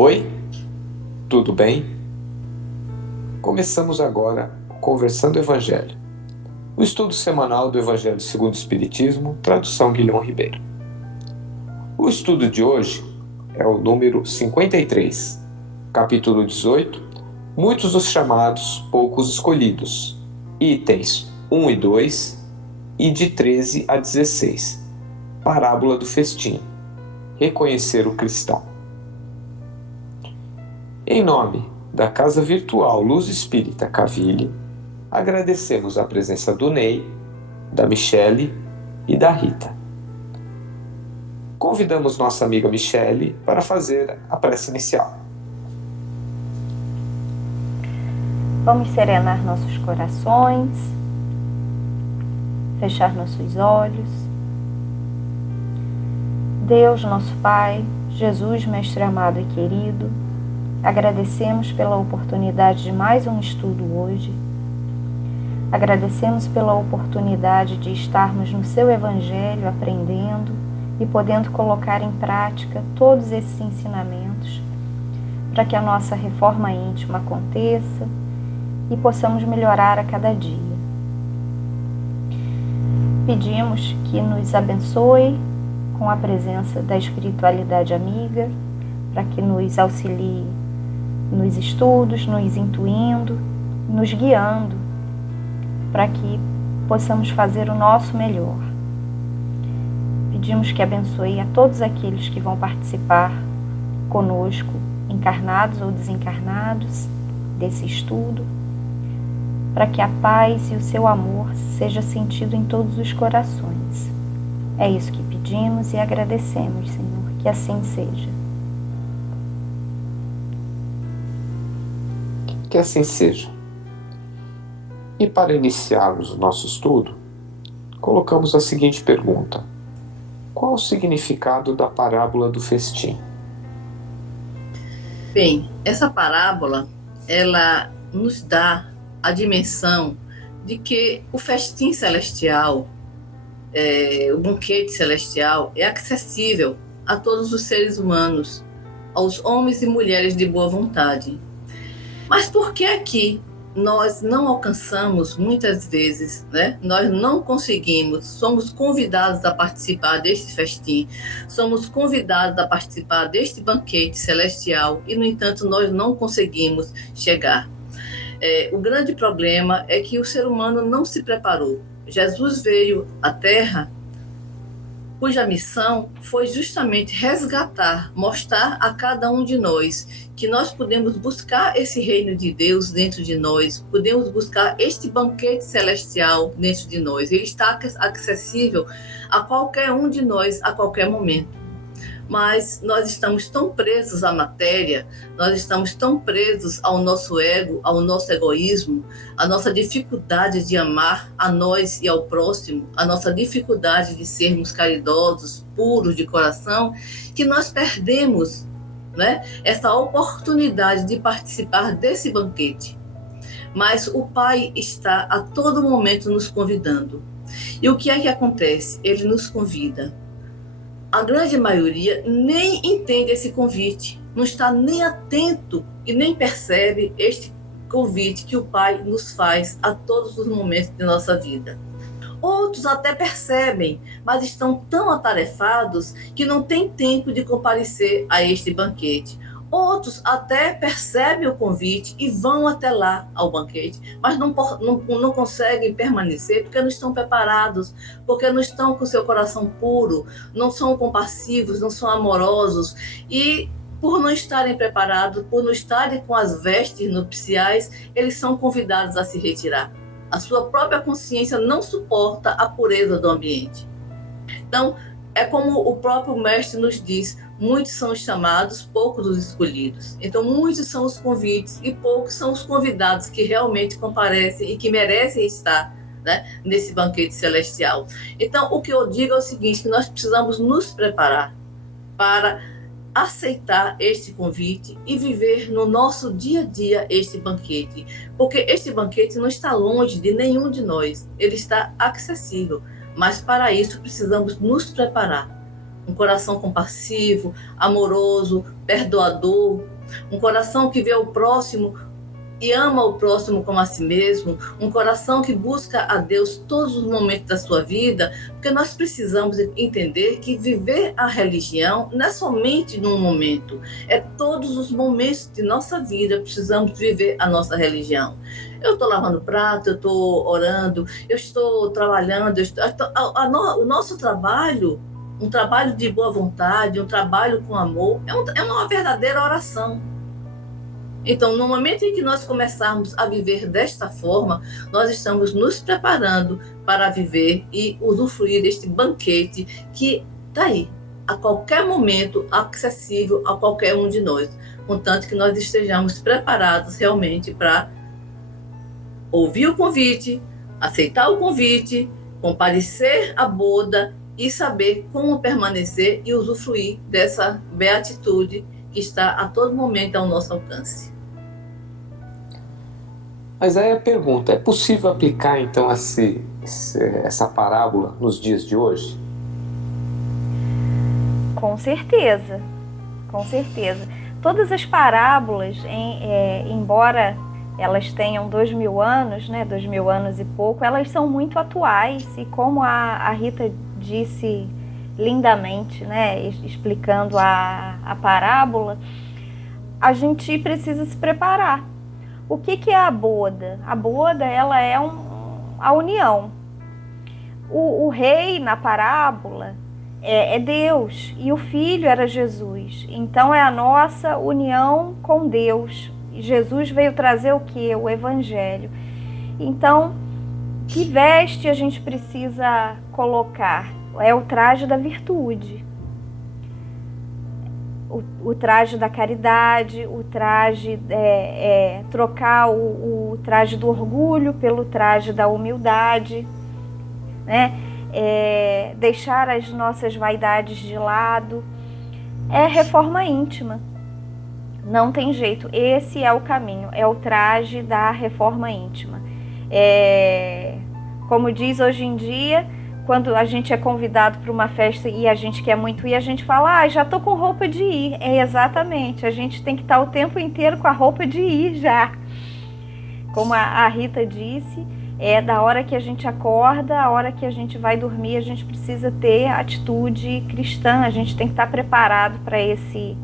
Oi, tudo bem? Começamos agora o Conversando Evangelho, o estudo semanal do Evangelho segundo o Espiritismo, tradução Guilhom Ribeiro. O estudo de hoje é o número 53, capítulo 18, Muitos os chamados, poucos escolhidos, itens 1 e 2 e de 13 a 16, parábola do festim, reconhecer o cristão. Em nome da Casa Virtual Luz Espírita Caville, agradecemos a presença do Ney, da Michele e da Rita. Convidamos nossa amiga Michele para fazer a prece inicial. Vamos serenar nossos corações, fechar nossos olhos. Deus, nosso Pai, Jesus, Mestre amado e querido, agradecemos pela oportunidade de mais um estudo hoje. Agradecemos pela oportunidade de estarmos no Seu Evangelho aprendendo e podendo colocar em prática todos esses ensinamentos para que a nossa reforma íntima aconteça e possamos melhorar a cada dia. Pedimos que nos abençoe com a presença da espiritualidade amiga, para que nos auxilie nos estudos, nos intuindo, nos guiando, para que possamos fazer o nosso melhor. Pedimos que abençoe a todos aqueles que vão participar conosco, encarnados ou desencarnados, desse estudo, para que a paz e o seu amor seja sentido em todos os corações. É isso que pedimos e agradecemos, Senhor, que assim seja. Que assim seja. E para iniciarmos o nosso estudo, colocamos a seguinte pergunta: qual o significado da parábola do festim? Bem, essa parábola, ela nos dá a dimensão de que o festim celestial, o banquete celestial, é acessível a todos os seres humanos, aos homens e mulheres de boa vontade. Mas por que aqui nós não alcançamos muitas vezes, né? Nós não conseguimos, somos convidados a participar deste festim, somos convidados a participar deste banquete celestial e, no entanto, nós não conseguimos chegar. O grande problema é que o ser humano não se preparou. Jesus veio à Terra, cuja missão foi justamente resgatar, mostrar a cada um de nós que nós podemos buscar esse reino de Deus dentro de nós, podemos buscar este banquete celestial dentro de nós. Ele está acessível a qualquer um de nós a qualquer momento. Mas nós estamos tão presos à matéria, nós estamos tão presos ao nosso ego, ao nosso egoísmo, à nossa dificuldade de amar a nós e ao próximo, a nossa dificuldade de sermos caridosos, puros de coração, que nós perdemos, né, essa oportunidade de participar desse banquete. Mas o Pai está a todo momento nos convidando. E o que é que acontece? Ele nos convida. A grande maioria nem entende esse convite, não está nem atento e nem percebe este convite que o Pai nos faz a todos os momentos de nossa vida. Outros até percebem, mas estão tão atarefados que não têm tempo de comparecer a este banquete. Outros até percebem o convite e vão até lá ao banquete, mas não conseguem permanecer porque não estão preparados, porque não estão com seu coração puro, não são compassivos, não são amorosos e por não estarem preparados, por não estarem com as vestes nupciais, eles são convidados a se retirar. A sua própria consciência não suporta a pureza do ambiente. Então, é como o próprio mestre nos diz: muitos são os chamados, poucos os escolhidos. Então, muitos são os convites e poucos são os convidados que realmente comparecem e que merecem estar, né, nesse banquete celestial. Então, o que eu digo é o seguinte, que nós precisamos nos preparar para aceitar este convite e viver no nosso dia a dia este banquete, porque este banquete não está longe de nenhum de nós, ele está acessível, mas para isso precisamos nos preparar. Um coração compassivo, amoroso, perdoador, um coração que vê o próximo e ama o próximo como a si mesmo, um coração que busca a Deus todos os momentos da sua vida, porque nós precisamos entender que viver a religião não é somente num momento, é todos os momentos de nossa vida precisamos viver a nossa religião. Eu estou lavando prato, eu estou orando, eu estou trabalhando, o nosso trabalho, um trabalho de boa vontade, um trabalho com amor, é uma verdadeira oração. Então, no momento em que nós começarmos a viver desta forma, nós estamos nos preparando para viver e usufruir deste banquete que está aí, a qualquer momento, acessível a qualquer um de nós, contanto que nós estejamos preparados realmente para ouvir o convite, aceitar o convite, comparecer à boda e saber como permanecer e usufruir dessa beatitude que está a todo momento ao nosso alcance. Mas aí a pergunta, é possível aplicar então essa parábola nos dias de hoje? Com certeza, com certeza. Todas as parábolas, embora elas tenham 2000 anos, né, 2000 anos e pouco, elas são muito atuais e como a Rita disse lindamente, né, explicando a parábola, a gente precisa se preparar. O que é a boda? A boda, ela é a união. O rei na parábola é Deus e o filho era Jesus. Então é a nossa união com Deus. E Jesus veio trazer o quê? O evangelho. Então, que veste a gente precisa colocar? É o traje da virtude. O traje da caridade, o traje, trocar o traje do orgulho pelo traje da humildade, né? Deixar as nossas vaidades de lado, é reforma íntima, não tem jeito, esse é o caminho, é o traje da reforma íntima. Como diz hoje em dia, quando a gente é convidado para uma festa e a gente quer muito ir, a gente fala, já tô com roupa de ir. Exatamente, a gente tem que estar o tempo inteiro com a roupa de ir já. Como a Rita disse, da hora que a gente acorda, a hora que a gente vai dormir, a gente precisa ter atitude cristã, a gente tem que estar preparado para esse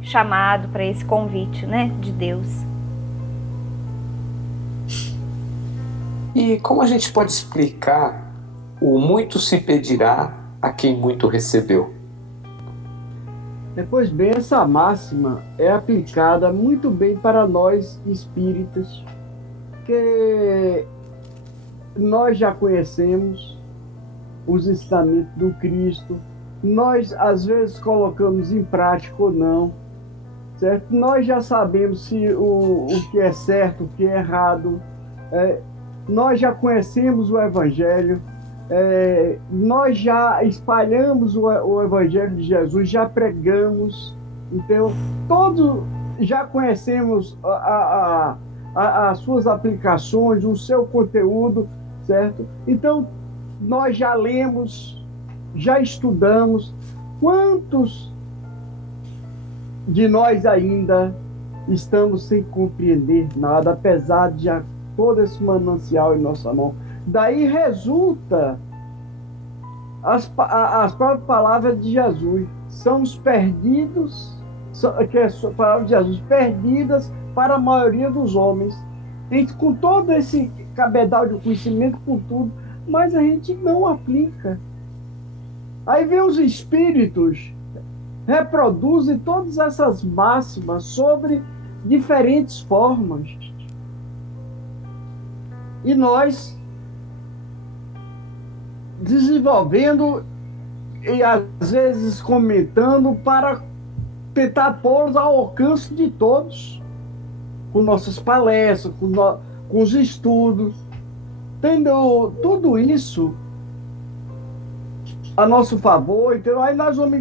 chamado, para esse convite, né, de Deus. E como a gente pode explicar o muito se pedirá a quem muito recebeu? Pois bem, essa máxima é aplicada muito bem para nós espíritas, que nós já conhecemos os ensinamentos do Cristo, nós às vezes colocamos em prática ou não, certo? Nós já sabemos o que é certo, o que é errado, nós já conhecemos o Evangelho, nós já espalhamos o Evangelho de Jesus, já pregamos, então todos já conhecemos as suas aplicações, o seu conteúdo, certo? Então nós já lemos, já estudamos. Quantos de nós ainda estamos sem compreender nada, apesar de todo esse manancial em nossa mão? Daí resulta as próprias palavras de Jesus, são os perdidos, que é a palavra de Jesus, perdidas para a maioria dos homens. Com todo esse cabedal de conhecimento, com tudo, mas a gente não aplica. Aí vem os espíritos, reproduzem todas essas máximas sobre diferentes formas. E nós desenvolvendo e às vezes comentando para tentar pôr ao alcance de todos, com nossas palestras, com os estudos, tendo tudo isso a nosso favor. Então, aí nós vamos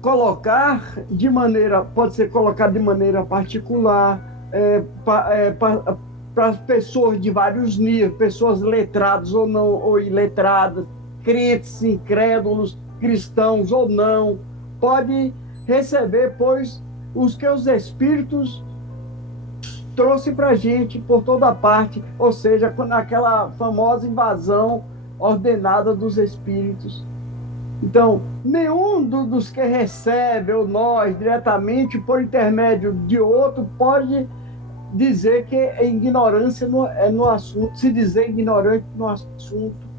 colocar de maneira, pode ser colocado de maneira particular, para pessoas de vários níveis, pessoas letradas ou não, ou iletradas, crentes, incrédulos, cristãos ou não, pode receber, pois os que os Espíritos trouxe para a gente por toda parte, ou seja, naquela famosa invasão ordenada dos Espíritos. Então, nenhum dos que recebe, ou nós, diretamente por intermédio de outro, pode dizer que é ignorância no assunto, se dizer ignorante no assunto.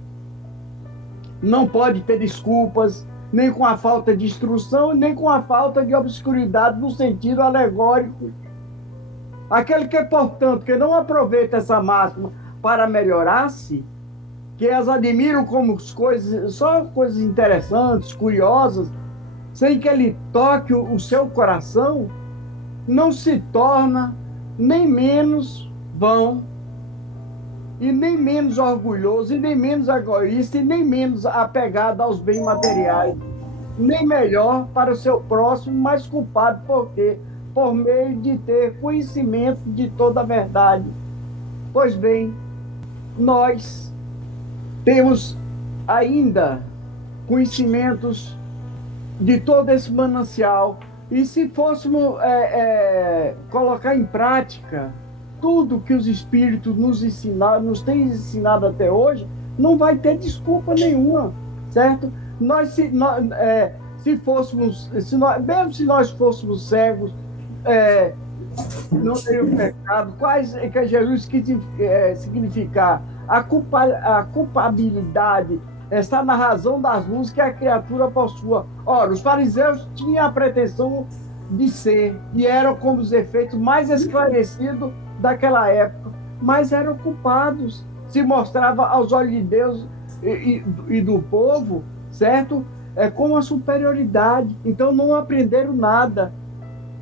Não pode ter desculpas, nem com a falta de instrução, nem com a falta de obscuridade no sentido alegórico. Aquele que, portanto, que não aproveita essa máxima para melhorar-se, que as admiram como só coisas interessantes, curiosas, sem que ele toque o seu coração, não se torna nem menos vão, e nem menos orgulhoso, e nem menos egoísta, e nem menos apegado aos bens materiais, nem melhor para o seu próximo, mas culpado porque por meio de ter conhecimento de toda a verdade. Pois bem, nós temos ainda conhecimentos de todo esse manancial, e se fôssemos colocar em prática tudo que os Espíritos nos ensinaram, nos têm ensinado até hoje, não vai ter desculpa nenhuma, certo? Mesmo se nós fôssemos cegos, não teria pecado. Quais que Jesus quis significar? A culpabilidade está na razão das luzes que a criatura possua. Ora, os fariseus tinham a pretensão de ser, e eram como os efeitos mais esclarecidos daquela época, mas eram culpados. Se mostrava aos olhos de Deus e do povo, certo? Com a superioridade. Então não aprenderam nada,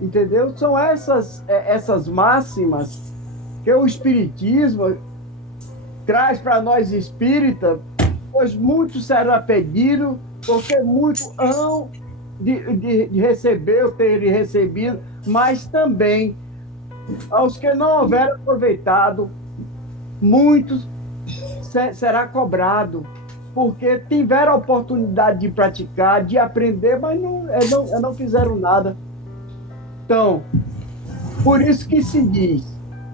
entendeu? São essas máximas que o Espiritismo traz para nós espíritas, pois muitos serão pedidos, porque muitos hão de receber ou terem recebido, mas também aos que não houveram aproveitado, muitos será cobrado, porque tiveram a oportunidade de praticar, de aprender, mas não fizeram nada. Então, por isso que se diz,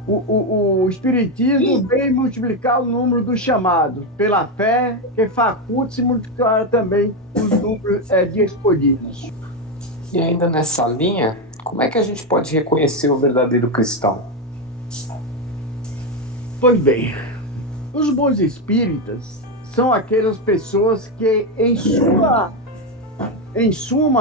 o Espiritismo vem multiplicar o número dos chamados, pela fé, que faculta-se multiplicar também os números de escolhidos. E ainda nessa linha, como é que a gente pode reconhecer o verdadeiro cristão? Pois bem, os bons espíritas são aquelas pessoas que, em suma,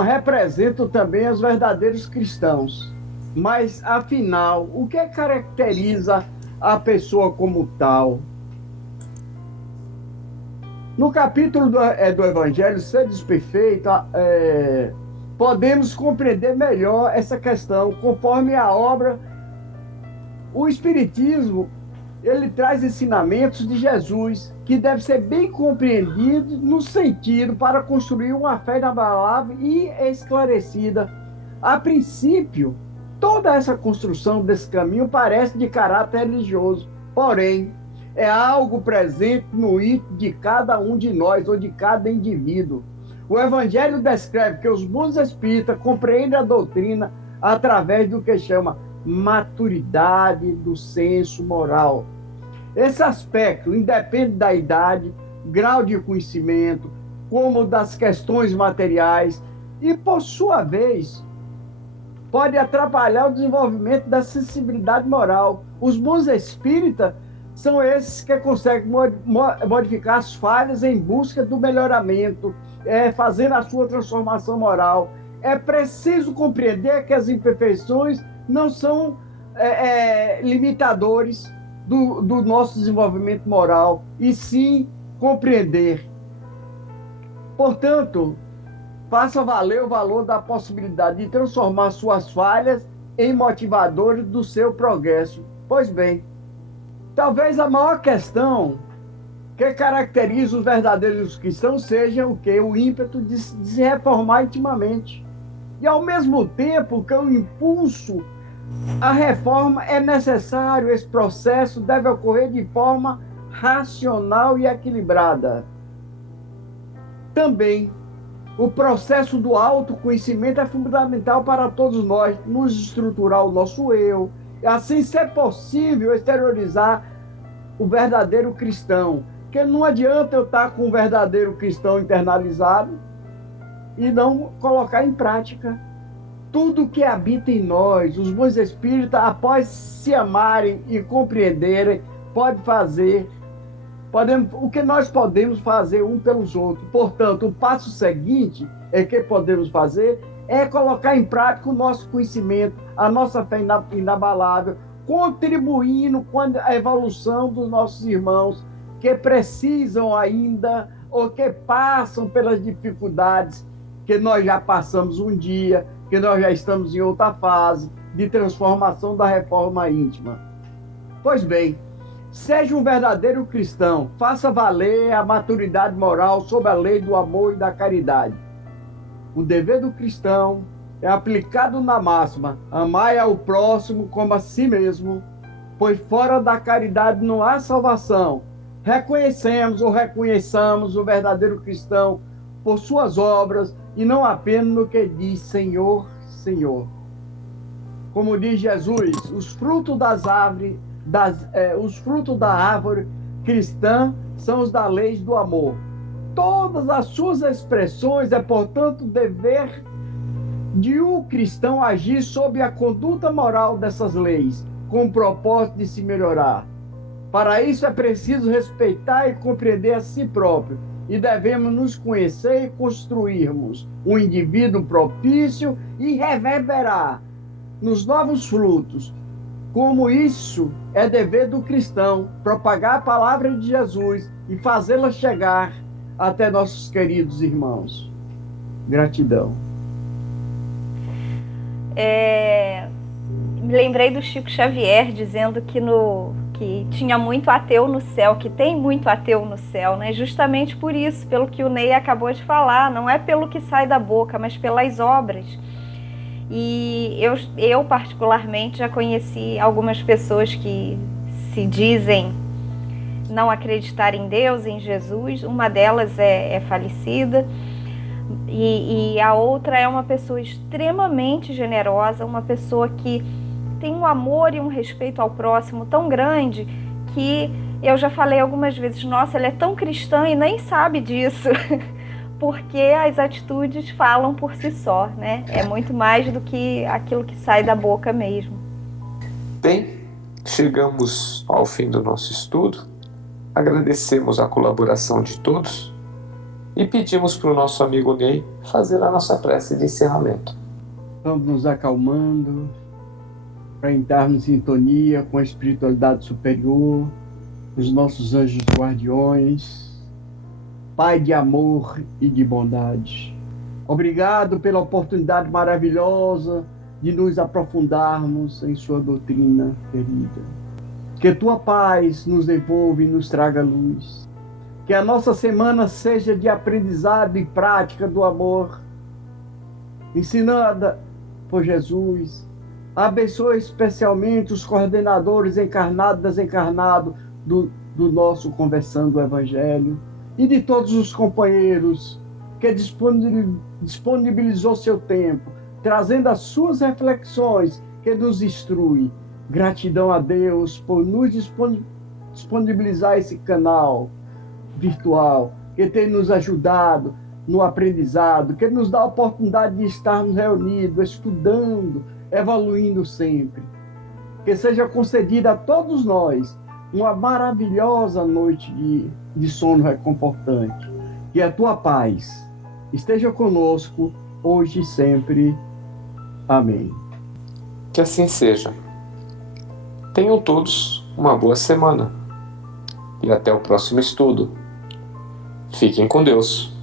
representam também os verdadeiros cristãos. Mas, afinal, o que caracteriza a pessoa como tal? No capítulo do Evangelho Ser Desperfeito, podemos compreender melhor essa questão, conforme a obra. O Espiritismo, ele traz ensinamentos de Jesus, que deve ser bem compreendido no sentido para construir uma fé inabalável e esclarecida. A princípio, toda essa construção desse caminho parece de caráter religioso, porém, é algo presente no íntimo de cada um de nós ou de cada indivíduo. O Evangelho descreve que os bons espíritas compreendem a doutrina através do que chama maturidade do senso moral. Esse aspecto independe da idade, grau de conhecimento, como das questões materiais, e, por sua vez, pode atrapalhar o desenvolvimento da sensibilidade moral. Os bons espíritas são esses que conseguem modificar as falhas em busca do melhoramento, fazendo a sua transformação moral. É preciso compreender que as imperfeições não são limitadores do nosso desenvolvimento moral, e sim compreender. Portanto, faça valer o valor da possibilidade de transformar suas falhas em motivadores do seu progresso. Pois bem, talvez a maior questão que caracteriza os verdadeiros cristãos seja o que? O ímpeto de se reformar intimamente. E ao mesmo tempo que o impulso à reforma é necessário, esse processo deve ocorrer de forma racional e equilibrada. Também, o processo do autoconhecimento é fundamental para todos nós, nos estruturar o nosso eu, e assim ser possível exteriorizar o verdadeiro cristão. Porque não adianta eu estar com um verdadeiro cristão internalizado e não colocar em prática tudo que habita em nós. Os bons espíritos, após se amarem e compreenderem, o que nós podemos fazer um pelos outros. Portanto, o passo seguinte que podemos fazer é colocar em prática o nosso conhecimento, a nossa fé inabalável, contribuindo com a evolução dos nossos irmãos que precisam ainda ou que passam pelas dificuldades que nós já passamos um dia, que nós já estamos em outra fase de transformação da reforma íntima. Pois bem, seja um verdadeiro cristão, faça valer a maturidade moral sob a lei do amor e da caridade. O dever do cristão é aplicado na máxima: amai ao próximo como a si mesmo, pois fora da caridade não há salvação. Reconheçamos o verdadeiro cristão por suas obras e não apenas no que diz Senhor, Senhor. Como diz Jesus, os frutos da árvore cristã são os da lei do amor. Todas as suas expressões é, portanto, dever de um cristão agir sob a conduta moral dessas leis, com o propósito de se melhorar. Para isso é preciso respeitar e compreender a si próprio, e devemos nos conhecer e construirmos um indivíduo propício e reverberar nos novos frutos. Como isso é dever do cristão, propagar a palavra de Jesus e fazê-la chegar até nossos queridos irmãos. Gratidão. Me lembrei do Chico Xavier dizendo que tinha muito ateu no céu, que tem muito ateu no céu, né? Justamente por isso, pelo que o Ney acabou de falar, não é pelo que sai da boca, mas pelas obras. E eu particularmente já conheci algumas pessoas que se dizem não acreditar em Deus, em Jesus. Uma delas é falecida e a outra é uma pessoa extremamente generosa, uma pessoa que tem um amor e um respeito ao próximo tão grande que eu já falei algumas vezes, nossa, ela é tão cristã e nem sabe disso, porque as atitudes falam por si só, né? É muito mais do que aquilo que sai da boca mesmo. Bem, chegamos ao fim do nosso estudo, agradecemos a colaboração de todos e pedimos para o nosso amigo Ney fazer a nossa prece de encerramento. Vamos nos acalmando, para entrarmos em sintonia com a espiritualidade superior, os nossos anjos guardiões. Pai de amor e de bondade, obrigado pela oportunidade maravilhosa de nos aprofundarmos em sua doutrina querida. Que tua paz nos devolva e nos traga luz. Que a nossa semana seja de aprendizado e prática do amor, ensinada por Jesus. Abençoe especialmente os coordenadores encarnados e desencarnados do nosso Conversando o Evangelho e de todos os companheiros que disponibilizou seu tempo, trazendo as suas reflexões que nos instrui. Gratidão a Deus por nos disponibilizar esse canal virtual, que tem nos ajudado no aprendizado, que nos dá a oportunidade de estarmos reunidos, estudando, evoluindo sempre. Que seja concedida a todos nós uma maravilhosa noite de sono reconfortante. Que a tua paz esteja conosco hoje e sempre. Amém. Que assim seja. Tenham todos uma boa semana. E até o próximo estudo. Fiquem com Deus.